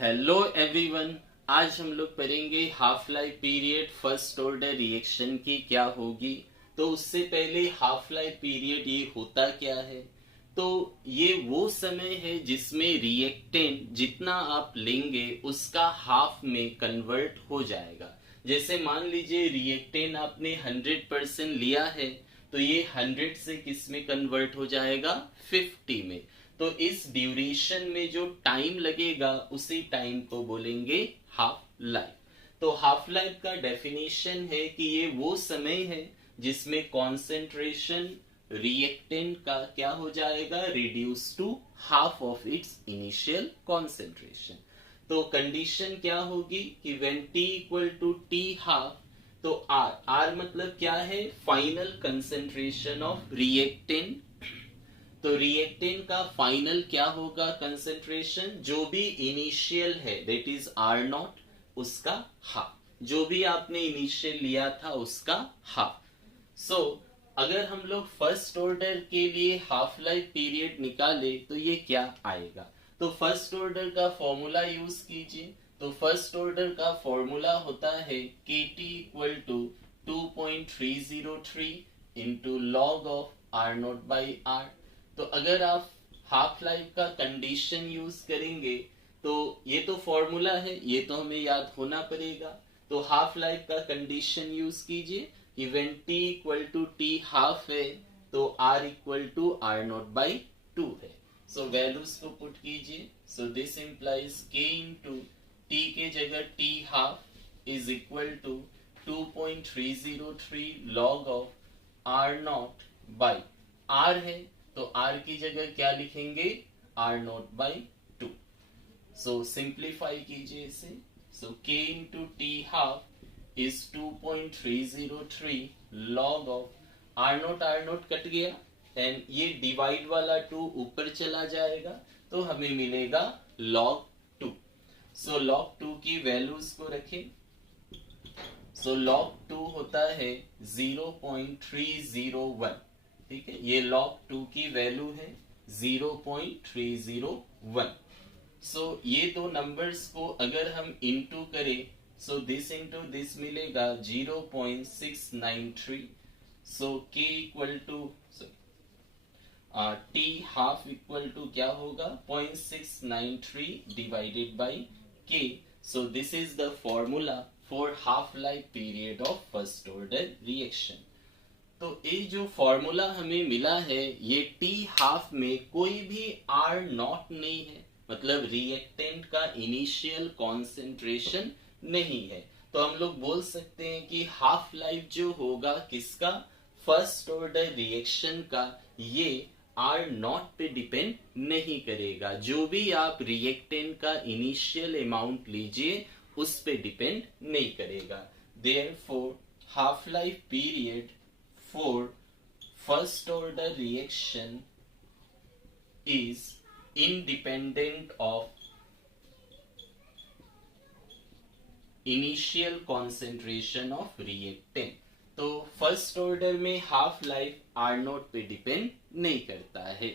Hello everyone. आज हम लोग पढ़ेंगे half life period first order reaction की क्या होगी। तो उससे पहले हाफ लाइफ पीरियड ये होता क्या है। तो ये वो समय है जिसमें रिएक्टेंट जितना आप लेंगे उसका हाफ में कन्वर्ट हो जाएगा। जैसे मान लीजिए रिएक्टेंट आपने 100% लिया है, तो ये 100 से किस में कन्वर्ट हो जाएगा, 50 में। तो इस ड्यूरेशन में जो टाइम लगेगा उसी टाइम को बोलेंगे हाफ लाइफ। तो हाफ लाइफ का डेफिनेशन है कि ये वो समय है जिसमें कॉन्सेंट्रेशन रिएक्टेंट का क्या हो जाएगा, reduce to half of its initial concentration. तो कंडीशन क्या होगी कि when t equal to t half, तो आर मतलब क्या है, फाइनल कंसेंट्रेशन ऑफ रिएक्टेंट। तो रिएक्टेंट का फाइनल क्या होगा, कंसेंट्रेशन, जो भी इनिशियल है दैट इज आर नॉट, उसका हाफ, जो भी आपने इनिशियल लिया था उसका हाफ। सो अगर हम लोग फर्स्ट ऑर्डर के लिए हाफ लाइफ पीरियड निकाले तो ये क्या आएगा। तो फर्स्ट ऑर्डर का फॉर्मूला यूज कीजिए। तो फर्स्ट ऑर्डर का फॉर्मूला होता है k t equal to 2.303 into log of R not by R. तो अगर आप हाफ लाइफ का कंडीशन यूज करेंगे तो ये तो फॉर्मूला है, ये तो हमें याद होना पड़ेगा। तो हाफ लाइफ का कंडीशन यूज कीजिए कि when t equal to t half है तो R equal to R not by 2 है। सो वैल्यूज को पुट कीजिए। So this implies k into t के जगह t half is equal to 2.303 log of R not by R है, तो R की जगह क्या लिखेंगे, R not by 2। So simplify कीजिए इसे। So k into T half is 2.303 log of R not cut गया एंड ये डिवाइड वाला 2 ऊपर चला जाएगा तो हमें मिलेगा लॉग 2। सो लॉग 2 की वैल्यूज को रखें। सो लॉग 2 होता है 0.301। ठीक है, ये log 2 की वैल्यू है 0.301। सो ये दो नंबर्स को अगर हम इनटू करें, सो दिस इंटू दिस मिलेगा 0.693। So k equal to t half equal to क्या होगा, 0.693 divided by k। So this is the formula for half life period of first order reaction. तो ये जो फॉर्मूला हमें मिला है ये टी हाफ में कोई भी आर नॉट नहीं है, मतलब रिएक्टेंट का इनिशियल कॉन्सेंट्रेशन नहीं है। तो हम लोग बोल सकते हैं कि हाफ लाइफ जो होगा किसका, फर्स्ट ऑर्डर रिएक्शन का, ये आर नॉट पे डिपेंड नहीं करेगा। जो भी आप रिएक्टेंट का इनिशियल अमाउंट लीजिए उस पे डिपेंड नहीं करेगा। Therefore half life period for first order reaction is independent of initial concentration of reactant। तो फर्स्ट ऑर्डर में हाफ लाइफ आर नॉट पे डिपेंड नहीं करता है।